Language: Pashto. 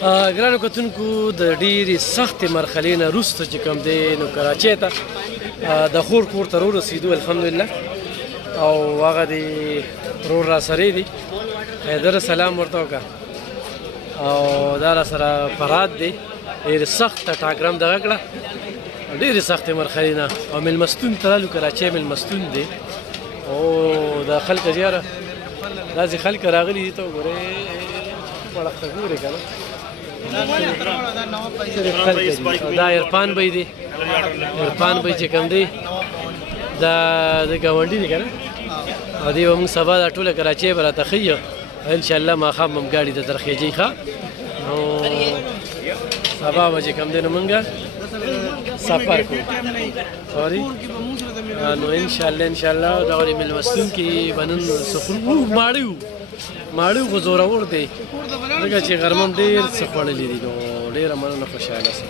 ګرانو کتونکو د ډېرې سختې مرحلې نه وروسته چې کوم دی نو کراچۍ ته د خور کور ته ورسېدو الحمدلله او هغه د ورور را سره دی حیدر سلام ورته وکړه او دا را سره فراد دی ډېرې سخته ټاکرم دغه کړه ډېرې سختې مرحلې نه او مېلمستون ته رالو کراچۍ مېلمستون دی او دا خلک زیاره داسې خلک راغلي دي ته وګورئ وړخته ګورې که نه دا عرفان بی دی عرفان بی چې کوم دی دا د ګاونډي دی که نه او دی به مونږ سبا دا ټوله کراچۍ به راته ښیي انشاءالله ماښام به م ګاډي ته درخېجئ ښه نو سبا به چې کوم دی نو مونږ سفر کوو سوري نو انشاءالله دغه مېلمستون کې به نن څه خورو ماړه خو زورور دی ځکه چې غرمه م ډېر څه خوړلي دي نو ډېره مننه خوشحاله سم